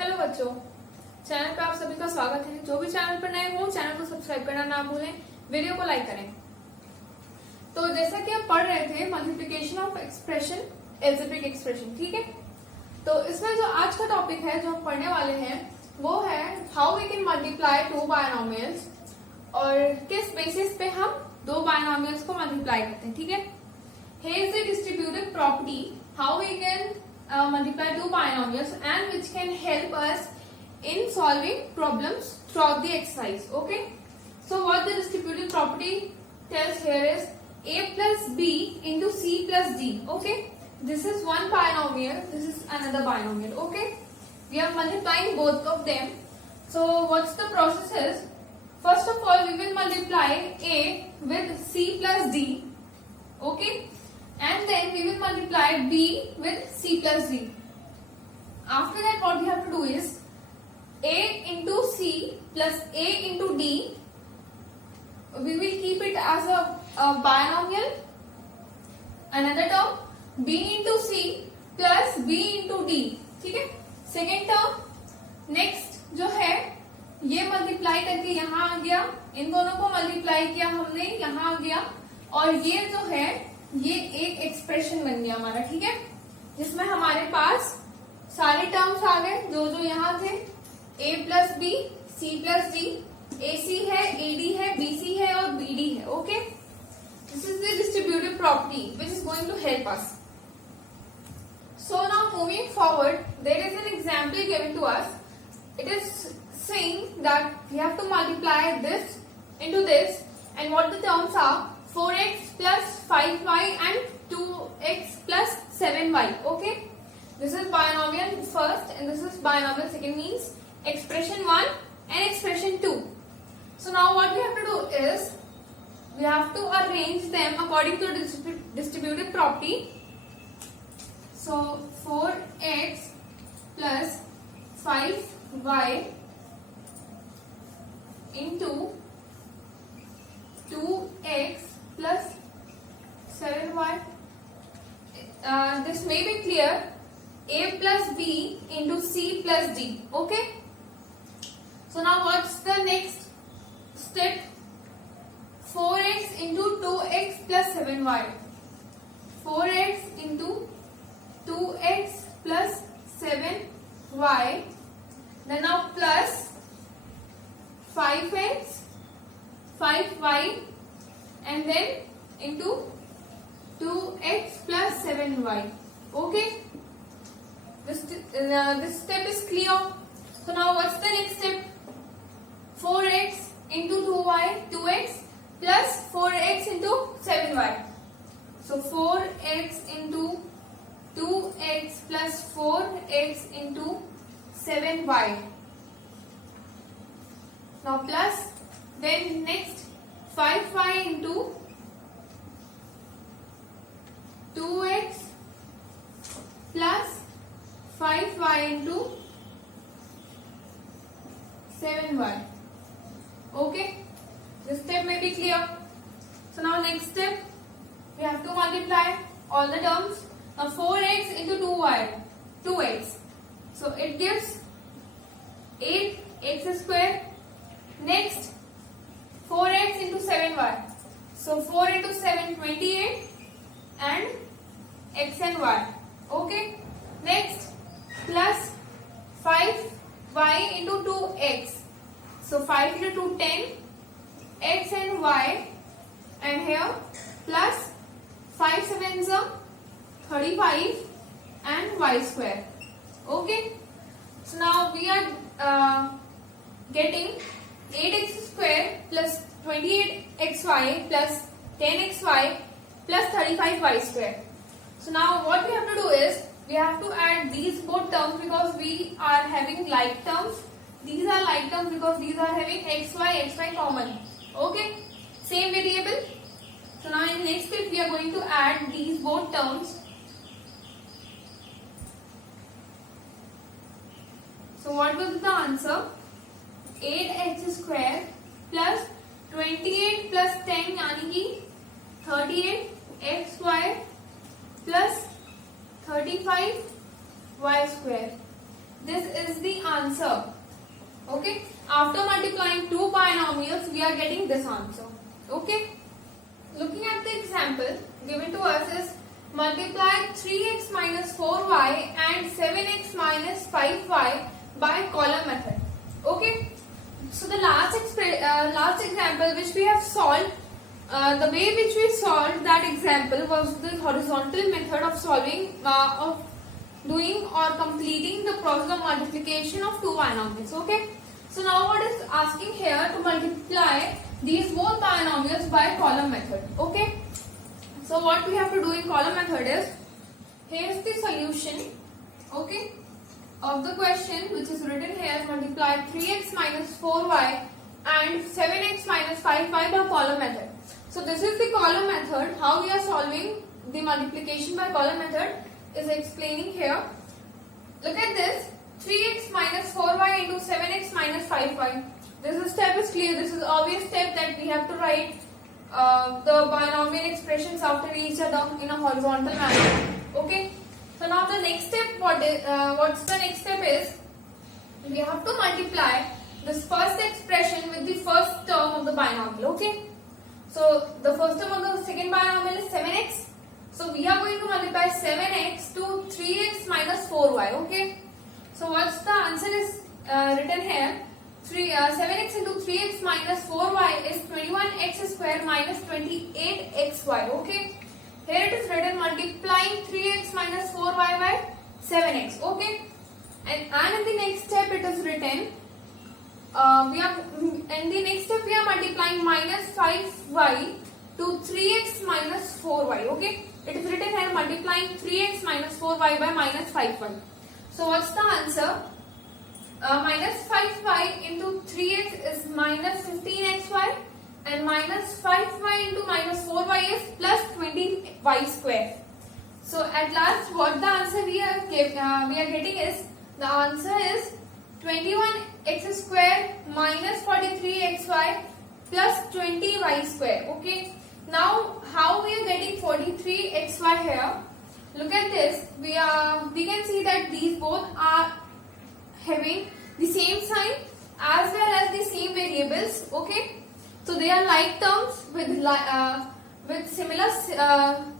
Hello बच्चों, channel पे आप सभी का स्वागत है। जो भी चैनल पर नए हो चैनल को सब्सक्राइब करना ना भूलें, वीडियो को लाइक करें। तो जैसा कि आप पढ़ रहे थे multiplication of expression, algebraic expression, ठीक है। तो इसमें जो आज का टॉपिक है जो हम पढ़ने वाले हैं वो है how we can multiply two binomials, और किस बेसिस पे हम दो बायनोमियल्स को मल्टीप्लाई करते हैं, ठीक है। Here is the distributive property how we can multiply two binomials and which can help us in solving problems throughout the exercise. Okay. So what the distributive property tells here is a plus b into c plus d. Okay. This is one binomial. This is another binomial. Okay. We are multiplying both of them. So what's the process is? First of all, we will multiply a with c plus d. Okay. And then we will multiply b with c plus d. After that, what we have to do is a into c plus a into d. We will keep it as a binomial. Another term b into c plus b into d. ठीक है। Second term next जो है ये multiply करके यहाँ आ गया, इन दोनों को मल्टीप्लाई किया हमने, यहाँ आ गया, और ये जो है ये एक एक्सप्रेशन बन गया हमारा, ठीक है, जिसमें हमारे पास सारे टर्म्स आ गए जो जो यहाँ थे। a plus B, C plus D, A C है, ए डी है, बी सी है और बी डी है। Okay, this is the distributive property which is going to help us. So now moving forward, there is an example given to us. It is saying that we have to multiply this into this, and what the terms are 4x plus 5y and 2x plus 7y. Okay, this is binomial first and this is binomial second, means expression 1 and expression 2. So now what we have to do is we have to arrange them according to the distributive property. So 4x plus 5y into 2x plus 7y. This may be clear. A plus b into c plus d. Okay. So now what's the next step? 4x into 2x plus 7y. 4x into 2x plus 7y. Then now plus 5x, 5y, and then into 2x plus 7y. Okay, this step is clear. So now what's the next step? 4x into 2y, 2x plus 4x into 7y. So 4x into 2x plus 4x into 7y. Now plus, then next 5y into 2x plus 5y into 7y. Okay, this step may be clear. So now next step, we have to multiply all the terms. Now 4x into 2x. So it gives 8x square. Next 4x into 7y. So 4 into 7, 28, and x and y. Okay. Next plus 5y into 2x. So 5 into 2, 10, x and y, and here plus 5 sevens are 35 and y square. Okay. So now we are getting 8x square plus 28xy plus 10xy plus 35y square. So now what we have to do is we have to add these both terms because we are having like terms. These are like terms because these are having xy common. Okay, same variable. So now in next step we are going to add these both terms. So what was the answer? 8x square plus 28 plus 10 यानी कि 38xy plus 35y square. this is the answer. Okay, after multiplying two binomials, we are getting this answer. Okay, looking at the example given to us is multiply 3x minus 4y and 7x minus 5y by column method. Okay, so the last example which we have solved, the way which we solved that example was the horizontal method of solving, of doing or completing the process of multiplication of two binomials. Okay, so now what is asking here to multiply these both binomials by column method. Okay, so what we have to do in column method is, here is the solution, okay, of the question which is written here. Multiply 3x minus 4y and 7x minus 5y by column method. So this is the column method. How we are solving the multiplication by column method is explaining here. Look at this, 3x minus 4y into 7x minus 5y. This step is clear. This is obvious step that we have to write the binomial expressions after each other in a horizontal manner. Okay. So now the next step, what's the next step is, we have to multiply this first expression with the first term of the binomial. Okay. So the first term of the second binomial is 7x. So we are going to multiply 7x to 3x minus 4y. Okay. So what's the answer is written here. 7x into 3x minus 4y is 21x square minus 28xy. Okay. Here it is written multiplying 3x minus 4y by 7x. Okay. And in the next step it is written, we are multiplying minus 5y to 3x minus 4y. Okay. It is written here multiplying 3x minus 4y by minus 5y. So what's the answer? Minus 5y into 3x is minus 15xy, and minus 5y into minus 4y is plus 20y square. So at last what the answer we are getting is, the answer is 21x square minus 43xy plus 20y square. Okay. Now how we are getting 43xy here? Look at this. We can see that these both are having the same sign as well as the same variables. Okay. So they are like terms with similar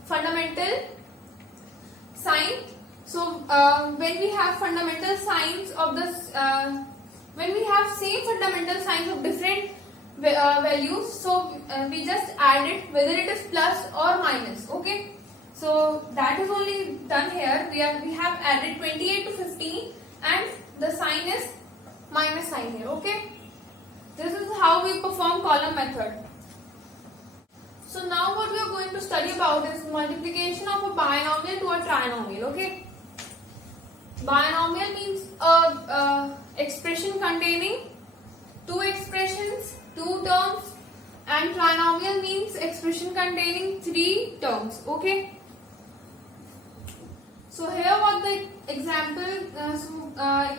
fundamental sign. So when we have fundamental signs of this, when we have same fundamental signs of different values, so we just add it whether it is plus or minus. Okay. So that is only done here. We have added 28 to 15 and the sign is minus sign here. Okay. This is how we perform column method. So now what we are going to study about is multiplication of a binomial to a trinomial. Okay. Binomial means a expression containing two expressions, two terms, and trinomial means expression containing three terms. Okay. So here what the example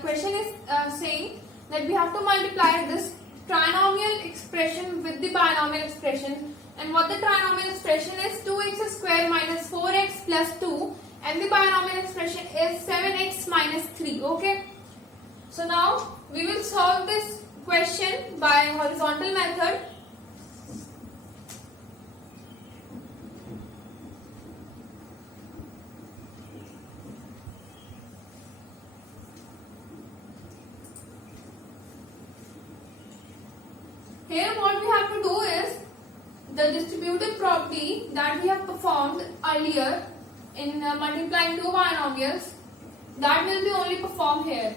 question is saying, that we have to multiply this trinomial expression with the binomial expression, and what the trinomial expression is 2x square minus 4x plus 2, and the binomial expression is 7x minus 3. Okay. So now we will solve this question by horizontal method. Here what we have to do is, the distributive property that we have performed earlier in multiplying two binomials, that will be only performed here.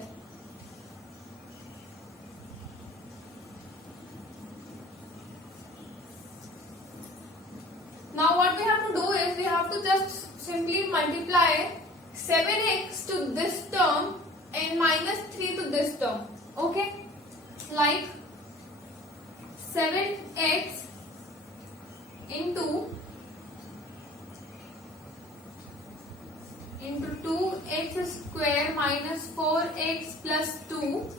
Now what we have to do is, we have to just simply multiply 7x to this term and minus 3 to this term. Okay. Like 7x into 2x square minus 4x plus 2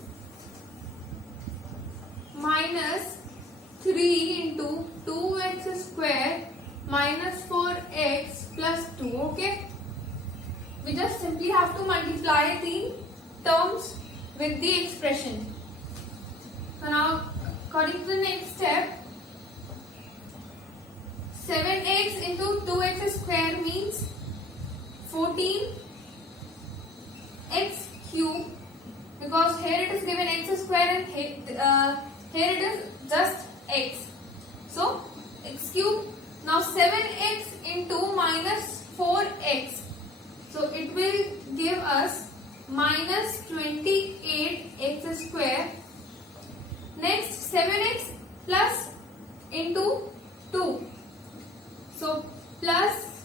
minus 3 into 2x square minus 4x plus 2. Okay. We just simply have to multiply the terms with the expression. So now according to the next step, 7x into 2x square means 14x cube, because here it is given x square and here it is just x. So x cube. Now 7x into minus 4x. So it will give us minus 28x square. Next 7x plus into 2. So plus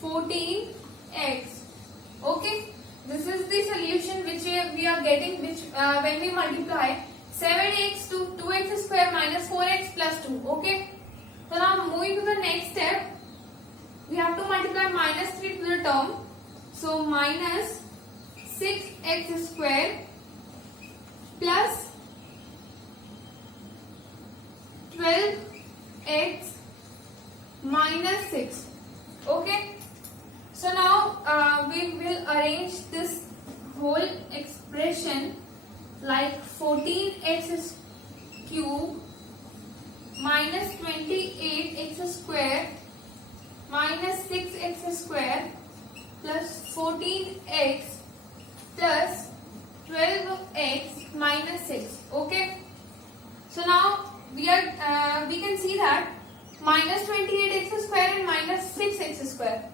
14x. Okay. This is the solution which we are getting, which when we multiply 7x to 2x square minus 4x plus 2. Okay. So now moving to the next step, we have to multiply minus 3 to the term. So minus 6x square plus 12x minus 6. Okay. So now we will arrange this whole expression like 14x cube minus 28x square minus 6x square plus 14x plus 12x minus 6. Okay. So now we can see that minus 28x square and minus 6x square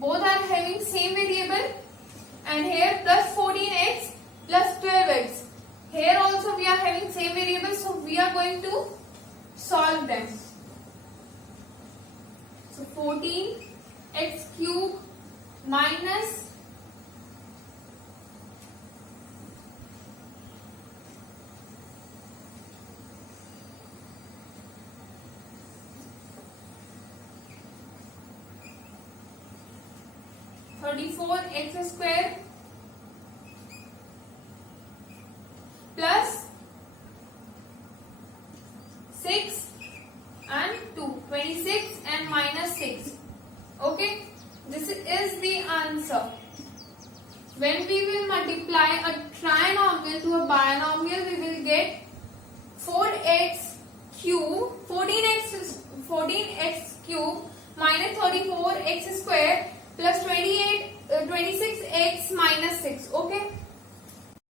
both are having same variable, and here plus 14x plus 12x, here also we are having same variable, so we are going to solve them. So 14x cube minus 34x square plus 6 and 2, 26 and minus 6. Okay, this is the answer. When we will multiply a trinomial to a binomial, we will get 4x cube, 14x cube minus 34x square plus 26x minus 6. Okay.